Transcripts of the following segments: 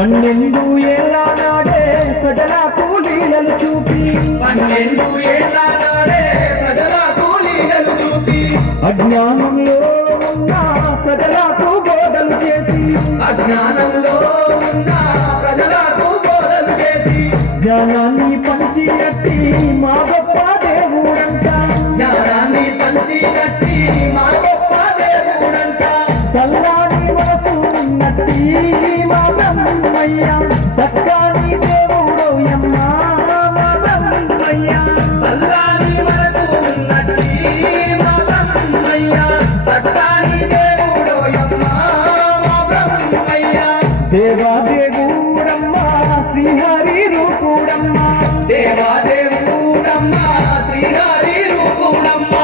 12 ఏళ్ల నాడే ప్రజలకు లీలలు చూపి 12 ఏళ్ల నాడే ప్రజలకు లీలలు చూపి అజ్ఞానంలో ఉన్న ప్రజలకు బోధలు చేసి అజ్ఞానంలో ఉన్న ప్రజలకు బోధలు చేసి జ్ఞానాన్ని పంచినట్టి మా గొప్ప దేవుడంట జ్ఞానాన్ని పంచినట్టి మా గొప్ప దేవుడంట చల్లాని మనసు ఉన్నట్టి మా బ్రహ్మయ్య సక్కాని దేవుడోయమ్మ మా బ్రహ్మయ్య సల్లాని మనసు ఉన్నట్టి మా బ్రహ్మయ్య సక్కాని దేవుడోయమ్మ మా బ్రహ్మయ్య దేవాదేవుడమ్మ శ్రీహరి రూపుడమ్మ దేవాదేవుడమ్మ శ్రీహరి రూపుడమ్మ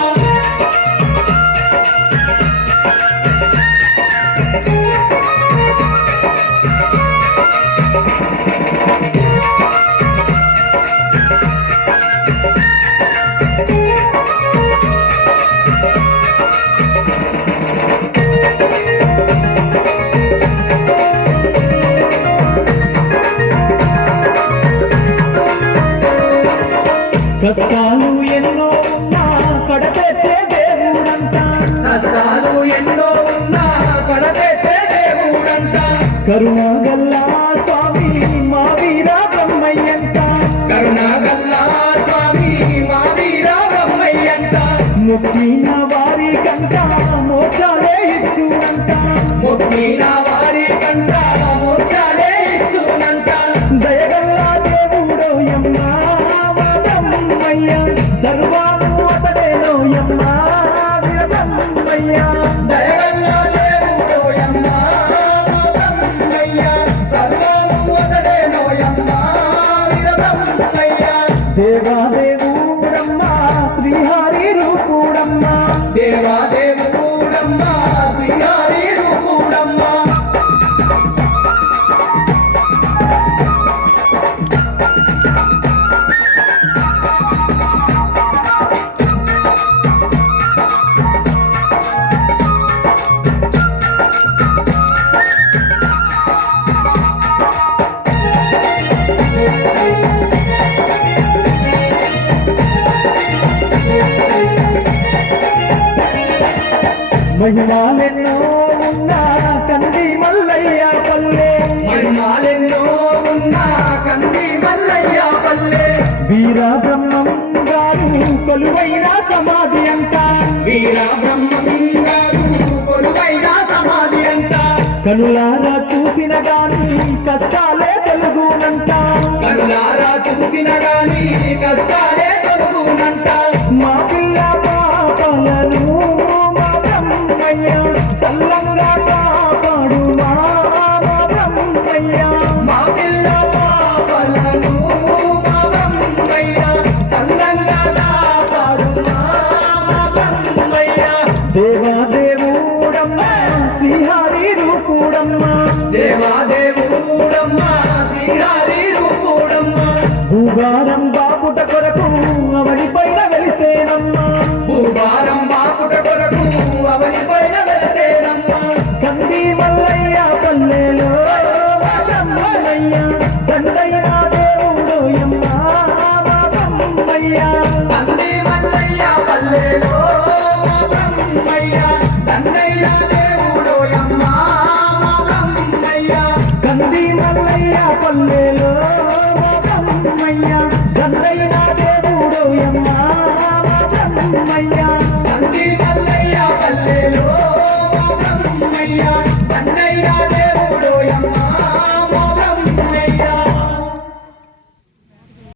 కష్టాలు ఎన్నో ఉన్నా కడతెచ్చే దేవుడంట కష్టాలు ఎన్నో ఉన్నా కడతెచ్చే దేవుడంట కరుణగల్లా స్వామి మా వీర బ్రహ్మయ్యంట కరుణగల్లా స్వామి మా వీర బ్రహ్మయ్యంట మొక్కిన వారి కంట మోక్షాలే ఇచ్చునంట మొక్కిన వారి కంట మోక్షాలే ఇచ్చునంట దయగల్లా దేవుడోయమ్మ మా బ్రహ్మయ్య సర్వాను అతడేనోయమ్మ వీర బ్రహ్మయ్య దయగల్లా దేవుడోయమ్మ మా బ్రహ్మయ్య సర్వము ఒకడేనోయమ్మ వీర బ్రహ్మయ్య దేవాదేవుడమ్మ శ్రీహరి రూపుడమ్మ దేవాదేవుడమ్మ శ్రీహరి రూపుడమ్మ మహిమాలెన్నో ఉన్న కంది మల్లయ్య పల్లె మహిమాలెన్నో ఉన్న కంది మల్లయ్య పల్లె వీర బ్రహ్మం గారు కొలువైన సమాధి అంట వీర బ్రహ్మం గారు కొలువైన సమాధి అంట కనులారా చూసిన గాని కష్టాలే తెలుగునంట కనులారా చూసిన గాని కష్టాలే తొలగునంట మా పిల్ల పాపలను మా బ్రహ్మయ్య సల్లంగా కాపాడు మా బ్రహ్మయ్య మా పిల్ల పాపలను మా బ్రహ్మయ్య సల్లంగా కాపాడు మా బ్రహ్మయ్య దేవాదేవుడమ్మ శ్రీహరి రూపుడమ్మ దేవాదేవుడమ్మ